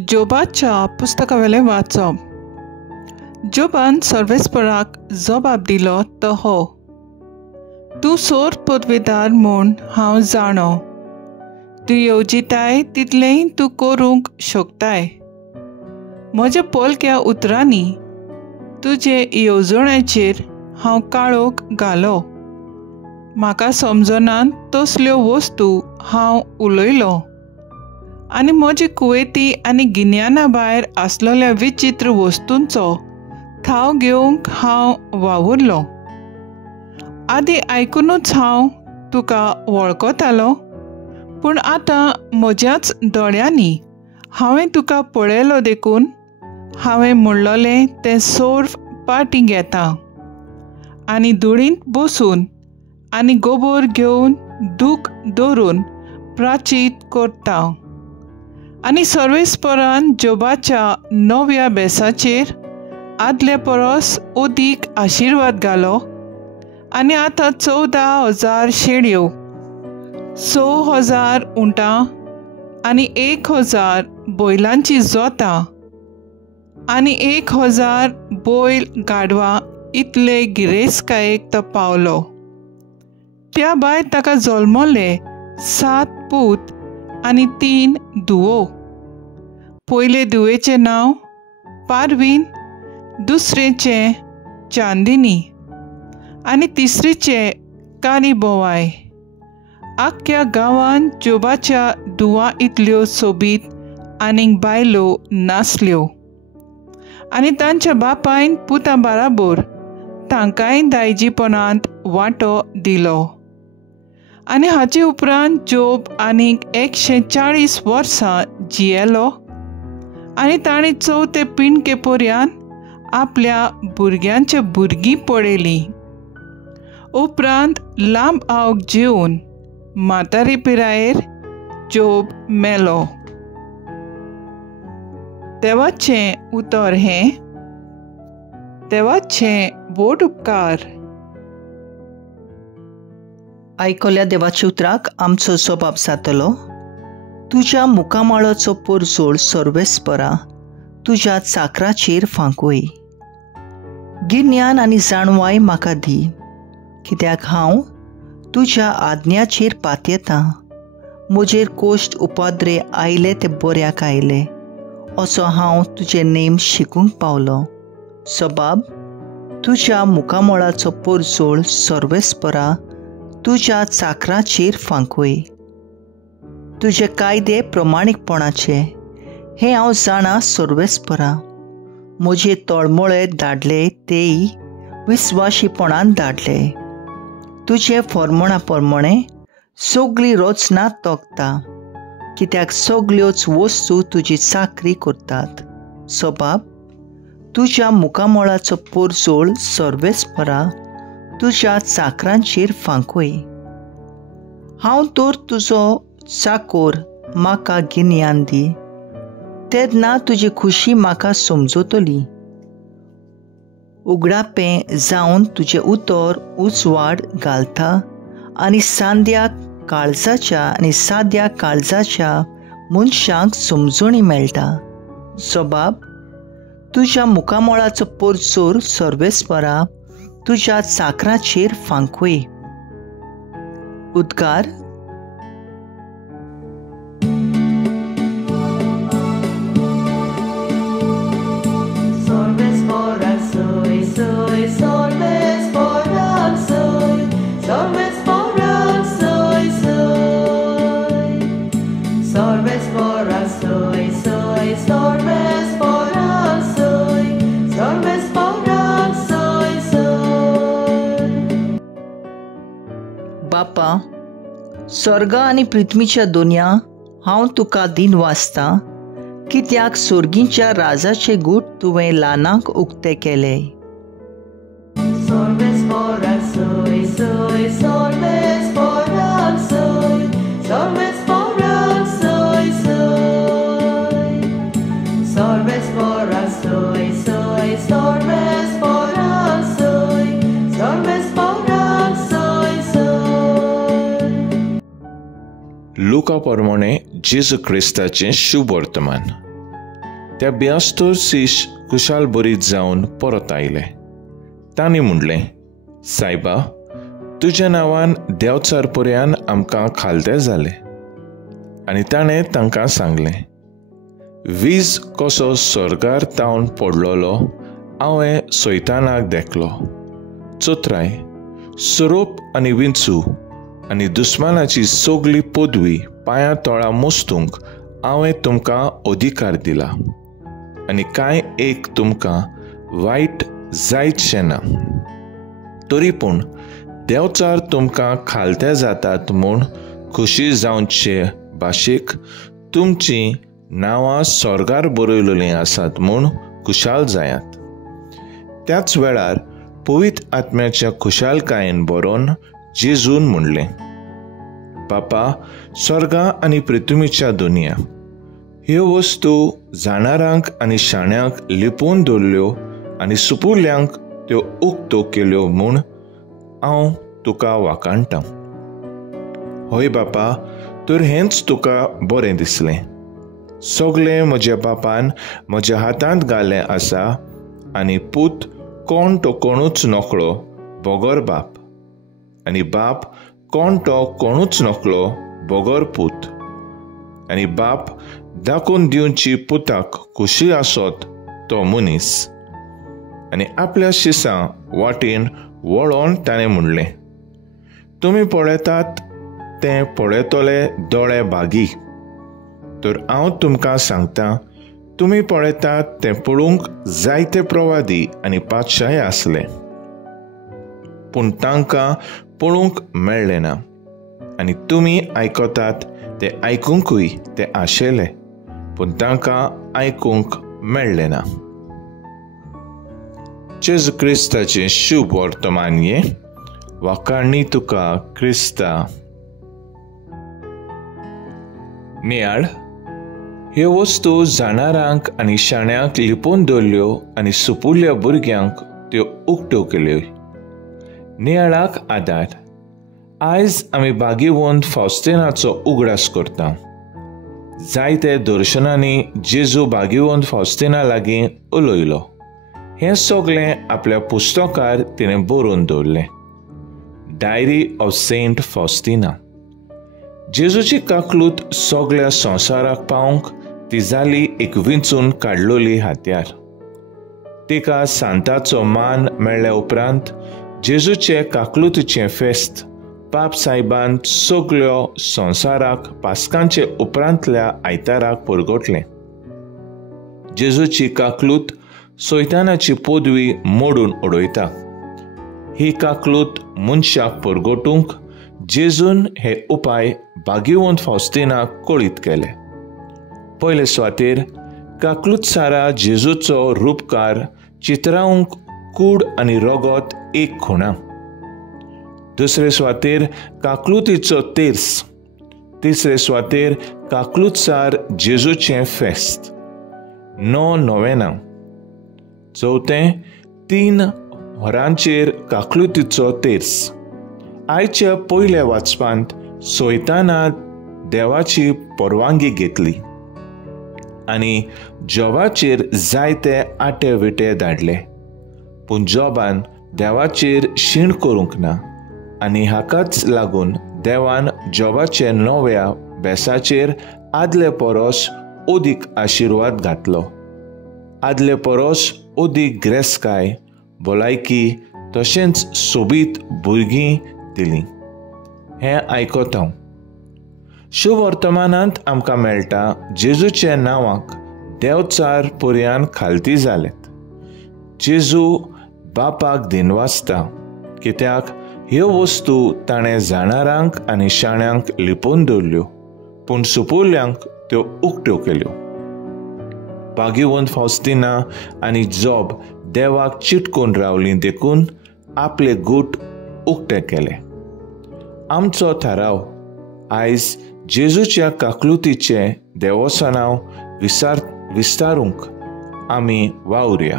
जोबाच्या पुस्तकावेलें वाचप. जोबान सर्वेस्पराक जबाब दिलो तो हो: तूं सोर पदवीदार म्हूण हांव जाणो. तूं येवजिताय तितलेंय तूं करूंक शकताय. म्हज्या पोलक्या उतरांनी तुजे येवजणेचेर हांव काळोख घालो. म्हाका समजनात तसल्यो वस्तू हांव उलयलो, आनी म्हजे कुवेती आनी गिन्याना भायर आसलेल्या विचित्र वस्तूंचो थाव घेवंक हांव वावुरलो. आदी आयकूनच हांव तुका वळखतालो, पूण आतां म्हज्याच दोळ्यांनी हांवें तुका पळयलो देखून हांवें म्हणलोलें तें सोर्व पाटी घेता आनी धुळींत बसून आनी गोबोर घेवन दूख धरून प्राचीत करता. आनी सर्वेस्परान जोबाच्या नव्या बेसाचेर आदले परस अदीक आशिर्वाद घालो आनी आतां 14,000 शेळयो, 6,000 उंटां आनी 1,000 बैलांची जोतां आनी 1,000 बैल गाडवां इतले गिरेस्तकायेक तो पावलो. त्या भायर ताका जल्मले 7 पूत आनी 3 धुवो. पयले धुवेचें नांव पारवीन, दुसरेचें चांदिनी आनी तिसरेचें काली बोवाय. आख्ख्या गांवांत जोबाच्या धुवां इतल्यो सोबीत आनीक बायलो नासल्यो. आनी तांच्या बापायन पुतां बाराबर तांकांय दायजीपणांत वांटो दिलो. आनी हाचे उपरांत जोब आनीक 140 वर्सां जियेलो आनी ताणें चवथे पिणके पर्यान आपल्या भुरग्यांचे भुरगीं पळयलीं. उपरांत लांब आवग जेवन म्हातारे पिरायेर जोब मेलो. देवाचें उतर हें: देवाचें व्हड उपकार. आयकल्या देवाच्या उतराक आमचो जबाब जातलो: तुज्या मुखामळाचो परजोळ सर्वेस्परा तुज्या चाकराचेर फांकूय. गिन्यान आनी जाणवाय म्हाका दी, कित्याक हांव तुज्या आज्ञाचेर पातयेतां. म्हजेर कोश्ट उपाद्रे आयले ते बऱ्याक आयले असो हांव तुजे नेम शिकूंक पावलो. जबाब: तुज्या मुखामळाचो परजोळ सर्वेस्परा तुज्या चाकराचेर फांकूय. तुजे कायदे प्रमाणीकपणाचे हें हांव जाणा सर्वेस्परा. म्हजे तळमळे धाडले तेय विस्वाशीपणान धाडले. तुजे फर्मोणा प्रमाणें सगळी रचना तोखता, कित्याक सगळ्योच वस्तू तुजी चाकरी करतात. जबाब: तुज्या मुखामळाचो परजोळ सर्वेस्परा तुज्या चाकरांचेर फांकूय. हांव तर तुजो चाकोर, म्हाका गिन्यान दी, तेन्ना तुजी खुशी म्हाका समजतली. उगडापें जावन तुजें उतर उजवाड घालता आनी साद्या काळजाच्या मनशांक समजणी मेळटा. जबाब: तुज्या मुखामळाचो परजोळ सर्वेस्परा तुज्या चाकराचेर फांकूय. उद्गार. बापा, स्वर्ग आनी पृथ्वीच्या दोनया हांव तुका दिन वाचतां, कित्याक सुर्गीच्या राजाचे गूट तुवें ल्हानांक उक्ते केले. लुका प्रमाणे जेजू क्रिस्ताचें शुभ वर्तमान. त्या ब्यास्तोर शिश कुशाल बरीत जावन परत आयले. तांणी म्हणलें, सायबा, तुज्या नांवान देंवचार पर्यान आमकां खालतें जालें. आनी ताणें तांकां सांगलें, वीज कसो स्वर्गार तावन पडलोलो हांवें सैतानाक देखलो. चोत्राय, सोरोप आनी विंचू आनी दुस्मानाची सगली पदवी पांयां तळा मोस्तूंक हांवें तुमकां अधिकार दिला. आनी कांय एक तुमकां वायट जायतशें ना. तरी पूण देंवचार तुमकां खालते जातात म्हूण खुशी जावचे भाशेक तुमचीं नांवां स्वर्गार बरयलोलीं आसात म्हूण खुशाल जायात. त्याच वेळार पवित्र आत्म्याच्या खुशालकायेन बरोवन जेजून म्हणलें, बापा, स्वर्गा आनी पृथ्वीच्या दुनिया ह्यो वस्तू जाणारांक आनी शाण्यांक लिपोवन दवरल्यो आनी सुपुल्यांक त्यो उक्तो केल्यो म्हूण हांव तुका वाखाणटां. होय बापा, तर हेंच तुका बरें दिसलें. सगळें म्हज्या बापान म्हज्या हातांत घालें आसा आनी पूत कोण तो कोणूच नकळो बोगोर बाप, आनी बाप कोण तो कोणूच नकळो बोगोर पूत. आनी बाप दाखोवन दिवची पुताक खुशी आसत तो मनीस. आनी आपल्या शिसां वाटेन वळोन ताणें म्हणलें, तुमी पळयतात तें पळयतले दोळे बागी. तर हांव तुमकां सांगतां, तुमी पळयतात तें पळोवंक जायते प्रवादी आनी पातशाय आसले, पूण तांकां पळोवंक मेळ्ळें ना. आनी तुमी आयकतात तें आयकूंकूय ते आशेले, पूण तांकां आयकूंक मेळ्ळें ना. जेजू क्रिस्ताचें शुभ वर्तमान वाखाणणी तुका क्रिस्ता. नियाळ, ह्यो वस्तू जाणारांक आनी शाण्यांक लिपोवन दवरल्यो आनी सुपुल्ल्या भुरग्यांक त्यो उक्त्यो केल्यो. नियाळाक आदार. आयज आमी बागीवंत फावस्तिनाचो उगडास करता. जायते दर्शनांनी जेजू बागीवंत फावस्तिना लागीं उलयलो. हें सगळें आपल्या पुस्तकार तिणें बरोवन दवरलें. Diary of Saint Faustina. जेजूची काकलूत सगळ्या संवसाराक पावंक ती जाली एक विंचून काडलोली हात्यार. तिका सांताचो मान मेळ्ळ्या उपरांत जेजूचे काकलूतीचें फेस्त पाप सायबान सगळ्यो संवसाराक पास्कांचे उपरांतल्या आयताराक परगटलें. जेजूची काकलूत सैतानाची पदवी मोडून उडयता. ही काकलूत मनशाक परगटूंक जेजून हे उपाय बागीवंत फावस्तिनाक कळीत केले. पयले सुवातेर काकलूत सारा जेजूचो रूपकार चित्रावंक कूड आनी रगत एक खुणा. दुसरे सुवातेर काकलूतीचो तेर्स. तिसरे सुवातेर काकलूत सार जेजूचें फेस्त. नोवेना. चवथें 3 वरांचेर काकलूतीचो तेर्स. आयच्या पयल्या वाचपांत सैतानान देवाची परवानगी घेतली आनी जॉबाचेर जायते आटे विटे धाडले, पूण जॉबान देवाचेर शीण करूंक ना. आनी हाकाच लागून देवान जॉबाचे नव्या बेसाचेर आदले परस ओदीक आशिर्वाद घातलो. आदले परस ओदीक ग्रेसकाय, भलायकी तशेंच सोबीत भुरगीं दिलीं. हें आयकत हांव. शुभ वर्तमानांत आमकां मेळटा जेजूच्या नांवाक देंवचार पर्यान खालती जालेत. जेजू बापाक दिनवासता, कित्याक ह्यो वस्तू ताणें जाणारांक आनी शाण्यांक लिपोवन दवरल्यो, पूण सुपुल्यांक त्यो उक्त्यो केल्यो. बागीवंत फावस्तिना आनी जॉब देवाक चिटकून रावलीं देखून आपले गूट उक्ते केले. आमचो थाराव आयज जेजूच्या काकलुतीचें देवोसनाव विस्तारूंक आमी वावुरया.